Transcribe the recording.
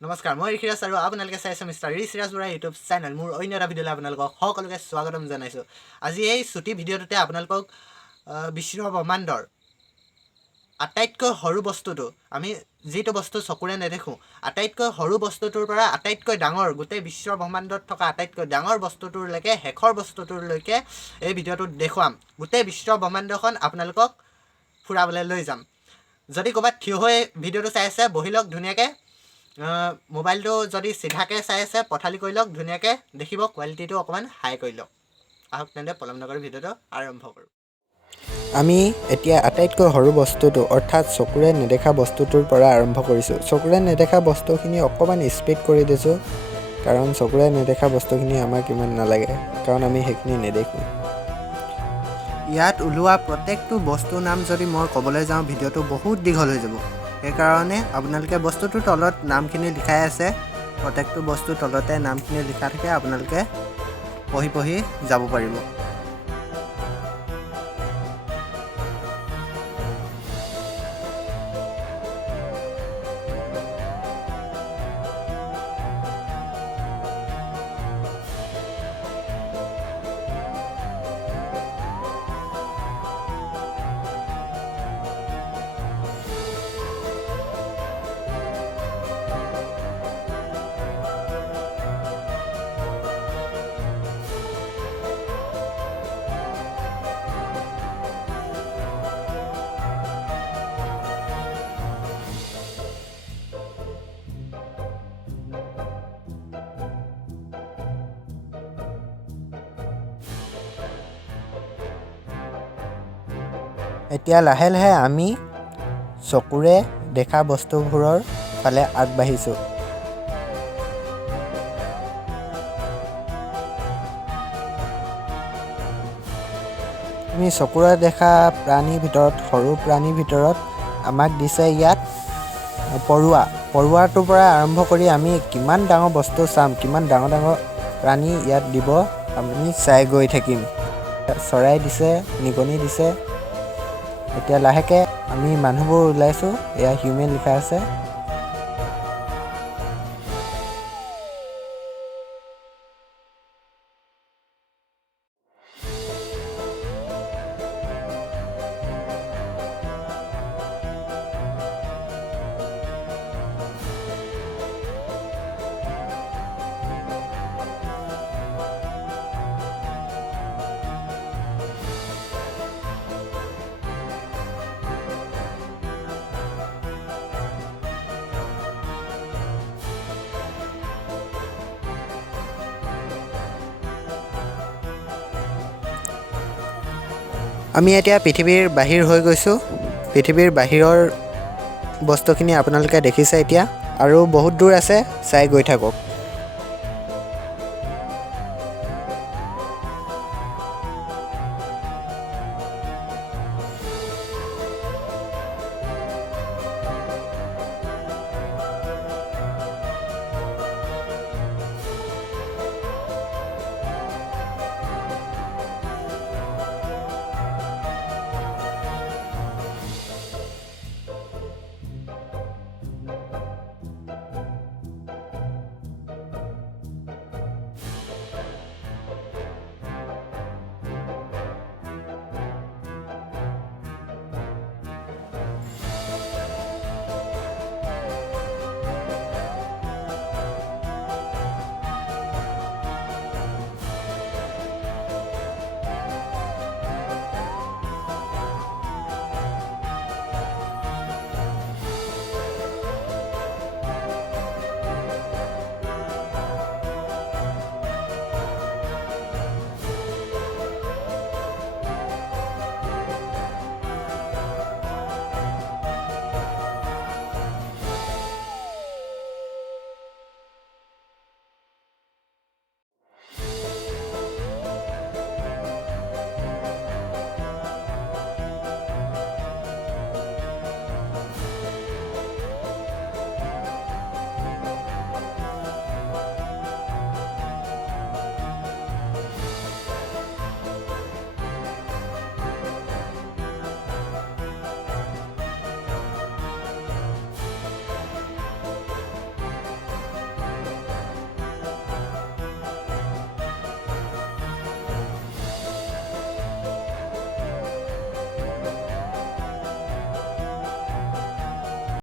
নমস্কাৰ মই ঋষিৰাজ আৰু আপোনালোকে চাইছে mister Rishiraj Bora YouTube channel মোৰ অন্য এটা ভিডিঅ'লৈ আপোনালোকক সকলোকে স্বাগতম জনাইছোঁ। আজি এই ছুটি ভিডিঅ'টোতে আপোনালোকক বিশ্ব ব্ৰহ্মাণ্ডৰ আটাইতকৈ সৰু বস্তুটো আমি যিটো বস্তু চকুৰে নেদেখোঁ আটাইতকৈ সৰু বস্তুটোৰ পৰা আটাইতকৈ ডাঙৰ গোটেই বিশ্ব ব্ৰহ্মাণ্ডত থকা আটাইতকৈ ডাঙৰ বস্তুটোলৈকে শেষৰ বস্তুটোলৈকে এই ভিডিঅ'টোত দেখুৱাম। গোটেই বিশ্ব ব্ৰহ্মাণ্ডখন আপোনালোকক ফুৰাবলৈ লৈ যাম। যদি ক'ৰবাত থিয় হৈ ভিডিঅ'টো চাই আছে বহি লওক ধুনীয়াকৈ। মোবাইলটো যদি চিধাকৈ চাই আছে পথালি কৰি লওক ধুনীয়াকৈ দেখিব, কোৱালিটিটো অকণমান হাই কৰি লওক। আহক তেন্তে পলম নকৰি ভিডিঅ'টো আৰম্ভ কৰোঁ। আমি এতিয়া আটাইতকৈ সৰু বস্তুটো অৰ্থাৎ চকুৰে নেদেখা বস্তুটোৰ পৰা আৰম্ভ কৰিছোঁ। চকুৰে নেদেখা বস্তুখিনি অকণমান স্পীড কৰি দিছোঁ কাৰণ চকুৰে নেদেখা বস্তুখিনি আমাক ইমান নালাগে, কাৰণ আমি সেইখিনি নেদেখোঁ। ইয়াত ওলোৱা প্ৰত্যেকটো বস্তুৰ নাম যদি মই ক'বলৈ যাওঁ ভিডিঅ'টো বহুত দীঘল হৈ যাব। সেইকাৰণে আপোনালোকে বস্তুটোৰ তলত নামখিনি লিখাই আছে, প্ৰত্যেকটো বস্তুৰ তলতে নামখিনি লিখা থাকে, আপোনালোকে পঢ়ি পঢ়ি যাব পাৰিব। এতিয়া লাহে লাহে আমি চকুৰে দেখা বস্তুবোৰৰ ফালে আগবাঢ়িছোঁ। আমি চকুৰে দেখা প্ৰাণীৰ ভিতৰত সৰু প্ৰাণীৰ ভিতৰত আমাক দিছে ইয়াত পৰুৱাটোৰ পৰা আৰম্ভ কৰি আমি কিমান ডাঙৰ বস্তু চাম, কিমান ডাঙৰ ডাঙৰ প্ৰাণী ইয়াত দিব আমি চাই গৈ থাকিম। চৰাই দিছে, নিগনি দিছে। এতিয়া লাহেকৈ আমি মানুহবোৰ ওলাইছোঁ, এয়া হিউমেন লিখা আছে। আমি এতিয়া পৃথিৱীৰ বাহিৰ হৈ গৈছোঁ। পৃথিৱীৰ বাহিৰৰ বস্তুখিনি আপোনালোকে দেখিছে এতিয়া, আৰু বহুত দূৰ আছে, চাই গৈ থাকক।